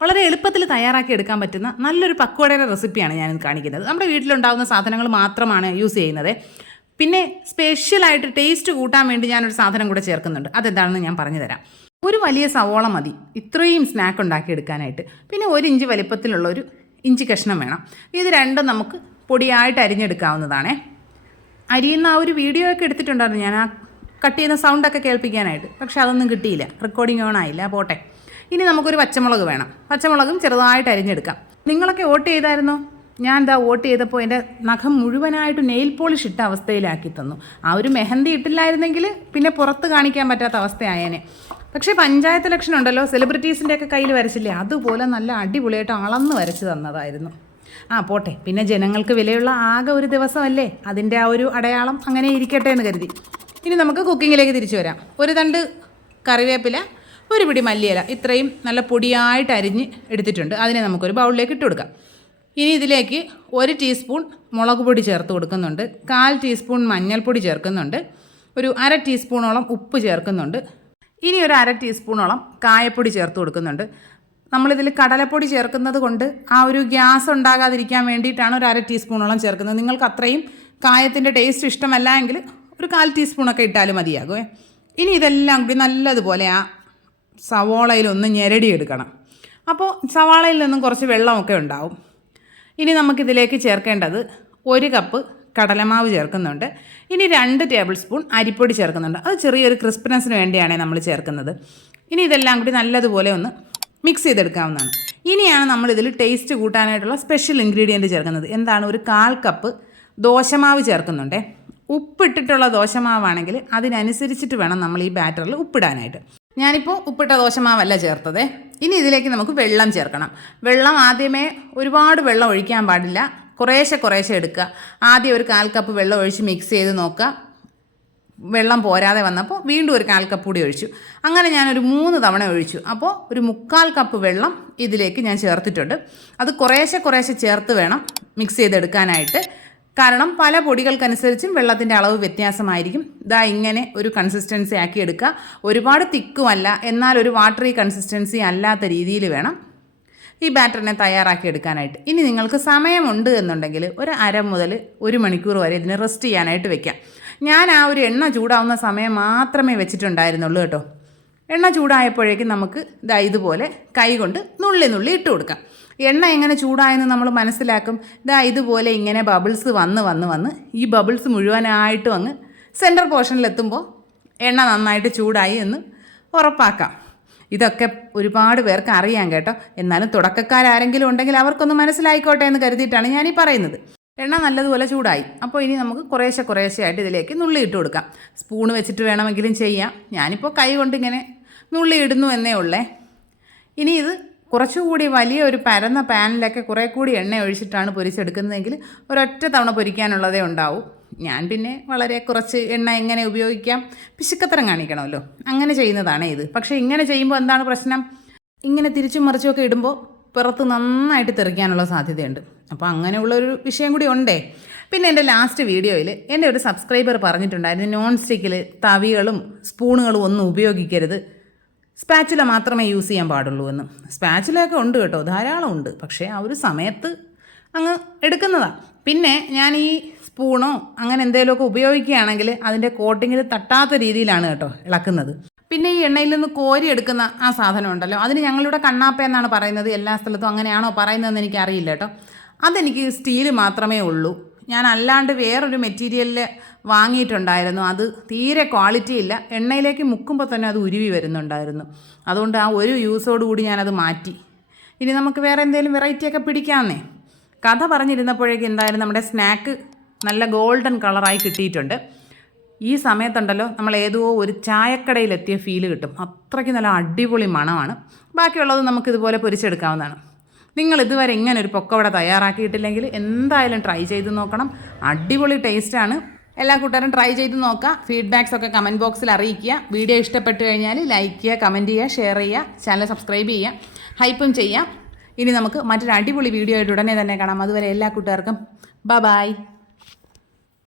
വളരെ എളുപ്പത്തിൽ തയ്യാറാക്കി എടുക്കാൻ പറ്റുന്ന നല്ലൊരു പക്വടയുടെ റെസിപ്പിയാണ് ഞാനിത് കാണിക്കുന്നത്. നമ്മുടെ വീട്ടിലുണ്ടാകുന്ന സാധനങ്ങൾ മാത്രമാണ് യൂസ് ചെയ്യുന്നത്. പിന്നെ സ്പെഷ്യലായിട്ട് ടേസ്റ്റ് കൂട്ടാൻ വേണ്ടി ഞാനൊരു സാധനം കൂടെ ചേർക്കുന്നുണ്ട്. അതെന്താണെന്ന് ഞാൻ പറഞ്ഞു തരാം. ഒരു വലിയ സവോള മതി ഇത്രയും സ്നാക്ക് ഉണ്ടാക്കി എടുക്കാനായിട്ട്. പിന്നെ 1 ഇഞ്ച് വലിപ്പത്തിലുള്ള ഒരു ഇഞ്ചി കഷ്ണം വേണം. ഇത് രണ്ടും നമുക്ക് പൊടിയായിട്ട് അരിഞ്ഞെടുക്കാവുന്നതാണേ. അരിയുന്ന ആ ഒരു വീഡിയോ ഒക്കെ എടുത്തിട്ടുണ്ടായിരുന്നു ഞാൻ, ആ കട്ട് ചെയ്യുന്ന സൗണ്ടൊക്കെ കേൾപ്പിക്കാനായിട്ട്. പക്ഷെ അതൊന്നും കിട്ടിയില്ല, റെക്കോർഡിംഗ് ഓൺ ആയില്ല. പോട്ടെ. ഇനി നമുക്കൊരു പച്ചമുളക് വേണം. പച്ചമുളകും ചെറുതായിട്ട് അരിഞ്ഞെടുക്കാം. നിങ്ങളൊക്കെ വോട്ട് ചെയ്തായിരുന്നോ? ഞാൻ എന്താ വോട്ട് ചെയ്തപ്പോൾ എൻ്റെ നഖം മുഴുവനായിട്ട് നെയിൽ പോളിഷ് ഇട്ട അവസ്ഥയിലാക്കി തന്നു. ആ ഒരു മെഹന്തി ഇട്ടില്ലായിരുന്നെങ്കിൽ പിന്നെ പുറത്ത് കാണിക്കാൻ പറ്റാത്ത അവസ്ഥയായേനെ. പക്ഷേ പഞ്ചായത്ത് ഇലക്ഷൻ ഉണ്ടല്ലോ, സെലിബ്രിറ്റീസിൻ്റെ ഒക്കെ കയ്യിൽ വരച്ചില്ലേ, അതുപോലെ നല്ല അടിപൊളിയായിട്ട് അളന്ന് വരച്ച് തന്നതായിരുന്നു. പോട്ടെ. പിന്നെ ജനങ്ങൾക്ക് വിലയുള്ള ആകെ ഒരു ദിവസമല്ലേ, അതിൻ്റെ ആ ഒരു അടയാളം അങ്ങനെ ഇരിക്കട്ടെ എന്ന് കരുതി. ഇനി നമുക്ക് കുക്കിങ്ങിലേക്ക് തിരിച്ചു വരാം. ഒരു തണ്ട് കറിവേപ്പില, ഒരു പിടി മല്ലിയില, ഇത്രയും നല്ല പൊടിയായിട്ട് അരിഞ്ഞ് എടുത്തിട്ടുണ്ട്. അതിനെ നമുക്കൊരു ബൗളിലേക്ക് ഇട്ട് കൊടുക്കാം. ഇനി ഇതിലേക്ക് 1 ടീസ്പൂൺ മുളക് പൊടി ചേർത്ത് കൊടുക്കുന്നുണ്ട്, 1/4 ടീസ്പൂൺ മഞ്ഞൾപ്പൊടി ചേർക്കുന്നുണ്ട്, ഒരു 1/2 ടീസ്പൂണോളം ഉപ്പ് ചേർക്കുന്നുണ്ട്. ഇനി ഒരു 1/2 ടീസ്പൂണോളം കായപ്പൊടി ചേർത്ത് കൊടുക്കുന്നുണ്ട്. നമ്മളിതിൽ കടലപ്പൊടി ചേർക്കുന്നത് കൊണ്ട് ആ ഒരു ഗ്യാസ് ഉണ്ടാകാതിരിക്കാൻ വേണ്ടിയിട്ടാണ് ഒരു 1/2 ടീസ്പൂണോളം ചേർക്കുന്നത്. നിങ്ങൾക്ക് അത്രയും കായത്തിൻ്റെ ടേസ്റ്റ് ഇഷ്ടമല്ല എങ്കിൽ ഒരു 1/4 ടീസ്പൂണൊക്കെ ഇട്ടാലും മതിയാകുമേ. ഇനി ഇതെല്ലാം കൂടി നല്ലതുപോലെ ആ സവോളയിലൊന്ന് ഞെരടിയെടുക്കണം. അപ്പോൾ സവാളയിൽ നിന്നും കുറച്ച് വെള്ളമൊക്കെ ഉണ്ടാവും. ഇനി നമുക്കിതിലേക്ക് ചേർക്കേണ്ടത് 1 കപ്പ് കടലമാവ് ചേർക്കുന്നുണ്ട്. ഇനി 2 ടേബിൾ സ്പൂൺ അരിപ്പൊടി ചേർക്കുന്നുണ്ട്. അത് ചെറിയൊരു ക്രിസ്പിനെസ്സിന് വേണ്ടിയാണ് നമ്മൾ ചേർക്കുന്നത്. ഇനി ഇതെല്ലാം കൂടി നല്ലതുപോലെ ഒന്ന് മിക്സ് ചെയ്തെടുക്കാവുന്നതാണ്. ഇനിയാണ് നമ്മളിതിൽ ടേസ്റ്റ് കൂട്ടാനായിട്ടുള്ള സ്പെഷ്യൽ ഇൻഗ്രീഡിയൻറ്റ് ചേർക്കുന്നത്. എന്താണ്? ഒരു 1/4 കപ്പ് ദോശമാവ് ചേർക്കുന്നുണ്ടേ. ഉപ്പിട്ടിട്ടുള്ള ദോശമാവാണെങ്കിൽ അതിനനുസരിച്ചിട്ട് വേണം നമ്മൾ ഈ ബാറ്ററിൽ ഉപ്പിടാനായിട്ട്. ഞാനിപ്പോൾ ഉപ്പിട്ട ദോശമാവല്ല ചേർത്തത്. ഇനി ഇതിലേക്ക് നമുക്ക് വെള്ളം ചേർക്കണം. വെള്ളം ആദ്യമേ ഒരുപാട് വെള്ളം ഒഴിക്കാൻ പാടില്ല, കുറേശ്ശെ എടുക്കുക. ആദ്യം ഒരു 1/4 കപ്പ് വെള്ളം ഒഴിച്ച് മിക്സ് ചെയ്ത് നോക്കുക. വെള്ളം പോരാതെ വന്നപ്പോൾ വീണ്ടും ഒരു 1/4 കപ്പ് കൂടി ഒഴിച്ചു. അങ്ങനെ ഞാനൊരു 3 തവണ ഒഴിച്ചു. അപ്പോൾ ഒരു 3/4 കപ്പ് വെള്ളം ഇതിലേക്ക് ഞാൻ ചേർത്തിട്ടുണ്ട്. അത് കുറേശ്ശെ ചേർത്ത് വേണം മിക്സ് ചെയ്തെടുക്കാനായിട്ട്. കാരണം പല പൊടികൾക്കനുസരിച്ചും വെള്ളത്തിൻ്റെ അളവ് വ്യത്യാസമായിരിക്കും. ഇങ്ങനെ ഒരു കൺസിസ്റ്റൻസി ആക്കി എടുക്കുക. ഒരുപാട് തിക്കുമല്ല, എന്നാൽ ഒരു വാട്ടറി കൺസിസ്റ്റൻസി അല്ലാത്ത രീതിയിൽ വേണം ഈ ബാറ്ററിനെ തയ്യാറാക്കി എടുക്കാനായിട്ട്. ഇനി നിങ്ങൾക്ക് സമയമുണ്ട് എന്നുണ്ടെങ്കിൽ ഒരു 1/2 മുതൽ 1 മണിക്കൂർ വരെ ഇതിനെ റെസ്റ്റ് ചെയ്യാനായിട്ട് വെക്കാം. ഞാൻ ആ ഒരു എണ്ണ ചൂടാവുന്ന സമയം മാത്രമേ വെച്ചിട്ടുണ്ടായിരുന്നുള്ളൂ കേട്ടോ. എണ്ണ ചൂടായപ്പോഴേക്കും നമുക്ക് ഇതുപോലെ കൈ കൊണ്ട് നുള്ളി ഇട്ട് കൊടുക്കാം. എണ്ണ എങ്ങനെ ചൂടായെന്ന് നമ്മൾ മനസ്സിലാക്കും. ഇതുപോലെ ഇങ്ങനെ ബബിൾസ് വന്ന് ഈ ബബിൾസ് മുഴുവനായിട്ടും അങ്ങ് സെൻറ്റർ പോർഷനിലെത്തുമ്പോൾ എണ്ണ നന്നായിട്ട് ചൂടായി എന്ന് ഉറപ്പാക്കാം. ഇതൊക്കെ ഒരുപാട് പേർക്ക് അറിയാം കേട്ടോ. എന്നാലും തുടക്കക്കാരെങ്കിലും ഉണ്ടെങ്കിൽ അവർക്കൊന്ന് മനസ്സിലായിക്കോട്ടെ എന്ന് കരുതിയിട്ടാണ് ഞാനീ പറയുന്നത്. എണ്ണ നല്ലതുപോലെ ചൂടായി. അപ്പോൾ ഇനി നമുക്ക് കുറേശ്ശെ ആയിട്ട് ഇതിലേക്ക് നുള്ളി ഇട്ട് കൊടുക്കാം. സ്പൂണ് വെച്ചിട്ട് വേണമെങ്കിലും ചെയ്യാം. ഞാനിപ്പോൾ കൈ കൊണ്ട് ഇങ്ങനെ നുള്ളി ഇടുന്നു എന്നേ ഉള്ളേ. ഇനി ഇത് കുറച്ചുകൂടി വലിയ ഒരു പരന്ന പാനിലൊക്കെ കുറേ കൂടി എണ്ണ ഒഴിച്ചിട്ടാണ് പൊരിച്ചെടുക്കുന്നതെങ്കിൽ ഒരൊറ്റ തവണ പൊരിക്കാനുള്ളതേ ഉണ്ടാവും. ഞാൻ പിന്നെ വളരെ കുറച്ച് എണ്ണ എങ്ങനെ ഉപയോഗിക്കാം, പിശുക്കത്തരം കാണിക്കണമല്ലോ, അങ്ങനെ ചെയ്യുന്നതാണ് ഇത്. പക്ഷേ ഇങ്ങനെ ചെയ്യുമ്പോൾ എന്താണ് പ്രശ്നം? ഇങ്ങനെ തിരിച്ചും മറിച്ചുമൊക്കെ ഇടുമ്പോൾ പുറത്ത് നന്നായിട്ട് തെറിക്കാനുള്ള സാധ്യതയുണ്ട്. അപ്പോൾ അങ്ങനെയുള്ളൊരു വിഷയം കൂടി ഉണ്ടേ. പിന്നെ എൻ്റെ ലാസ്റ്റ് വീഡിയോയിൽ എൻ്റെ ഒരു സബ്സ്ക്രൈബർ പറഞ്ഞിട്ടുണ്ടായിരുന്നു, നോൺ സ്റ്റിക്കിൽ തവികളും സ്പൂണുകളും ഒന്നും ഉപയോഗിക്കരുത്, സ്പാച്ചുല മാത്രമേ യൂസ് ചെയ്യാൻ പാടുള്ളൂ എന്ന്. സ്പാച്ചുലയൊക്കെ ഉണ്ട് കേട്ടോ, ധാരാളം ഉണ്ട്. പക്ഷേ ആ ഒരു സമയത്ത് അങ്ങ് എടുക്കുന്നതാണ്. പിന്നെ ഞാൻ ഈ സ്പൂണോ അങ്ങനെ എന്തെങ്കിലുമൊക്കെ ഉപയോഗിക്കുകയാണെങ്കിൽ അതിൻ്റെ കോട്ടിങ്ങിൽ തട്ടാത്ത രീതിയിലാണ് കേട്ടോ ഇളക്കുന്നത്. പിന്നെ ഈ എണ്ണയിൽ നിന്ന് കോരി എടുക്കുന്ന ആ സാധനം ഉണ്ടല്ലോ, അതിന് ഞങ്ങളിവിടെ കണ്ണാപ്പ എന്നാണ് പറയുന്നത്. എല്ലാ സ്ഥലത്തും അങ്ങനെയാണോ പറയുന്നതെന്ന് എനിക്കറിയില്ല കേട്ടോ. അതെനിക്ക് സ്റ്റീൽ മാത്രമേ ഉള്ളൂ. ഞാൻ അല്ലാണ്ട് വേറൊരു മെറ്റീരിയലിൽ വാങ്ങിയിട്ടുണ്ടായിരുന്നു. അത് തീരെ ക്വാളിറ്റി ഇല്ല. എണ്ണയിലേക്ക് മുക്കുമ്പോൾ തന്നെ അത് ഉരുവി വരുന്നുണ്ടായിരുന്നു. അതുകൊണ്ട് ആ ഒരു യൂസോടുകൂടി ഞാനത് മാറ്റി. ഇനി നമുക്ക് വേറെ എന്തെങ്കിലും വെറൈറ്റിയൊക്കെ പിടിക്കാമെന്നേ. കഥ പറഞ്ഞിരുന്നപ്പോഴേക്കും എന്തായാലും നമ്മുടെ സ്നാക്ക് നല്ല ഗോൾഡൻ കളറായി കിട്ടിയിട്ടുണ്ട്. ഈ സമയത്തുണ്ടല്ലോ നമ്മൾ ഏതോ ഒരു ചായക്കടയിലെത്തിയ ഫീല് കിട്ടും. അത്രയ്ക്ക് നല്ല അടിപൊളി മണമാണ്. ബാക്കിയുള്ളത് നമുക്കിതുപോലെ പൊരിച്ചെടുക്കാവുന്നതാണ്. നിങ്ങൾ ഇതുവരെ ഇങ്ങനെ ഒരു പൊക്കവട തയ്യാറാക്കിയിട്ടില്ലെങ്കിൽ എന്തായാലും ട്രൈ ചെയ്ത് നോക്കണം. അടിപൊളി ടേസ്റ്റാണ്. എല്ലാ കൂട്ടുകാരും ട്രൈ ചെയ്ത് നോക്കുക. ഫീഡ്ബാക്സ് ഒക്കെ കമൻറ്റ് ബോക്സിൽ അറിയിക്കുക. വീഡിയോ ഇഷ്ടപ്പെട്ട് കഴിഞ്ഞാൽ ലൈക്ക് ചെയ്യുക, കമൻറ്റ് ചെയ്യുക, ഷെയർ ചെയ്യുക, ചാനൽ സബ്സ്ക്രൈബ് ചെയ്യുക, ഹൈപ്പും ചെയ്യാം. ഇനി നമുക്ക് മറ്റൊരു അടിപൊളി വീഡിയോ ആയിട്ട് ഉടനെ തന്നെ കാണാം. അതുവരെ എല്ലാ കൂട്ടുകാർക്കും ബൈ.